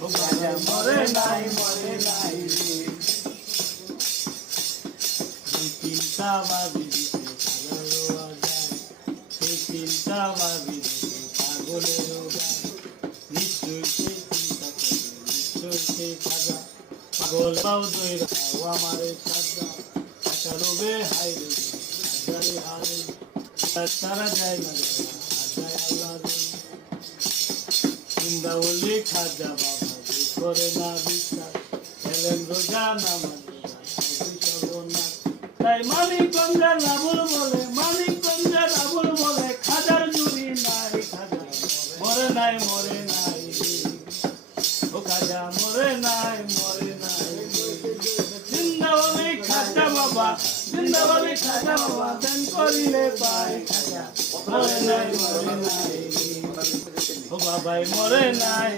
ও খাজা মরে নাই রে চিন্তা ভাবি সেই চিন্তা ভাবি পাগলের নিশ্চয়ই সেই চিন্তা করে নিশ্চয়ই সেই খাজা পাগল পাও দইরা ও আমারে সাজা টাকা লোভে হাই রে হাজারে হারে তারা যায় না যায় আল্লাহ চিন্তা বললে খাজা বাবা যে করে না বিশ্বাস এলেন রোজা নামাজ তাই মানিকগঞ্জের আবুল বলে খাজার জুড়ি নাই খাজা মরে নাই ও খাজা মরে নাই জিন্দাবাদী খাজা বাবা দেন করিলে পাই খাজা মরে নাই ও বাবাই মরে নাই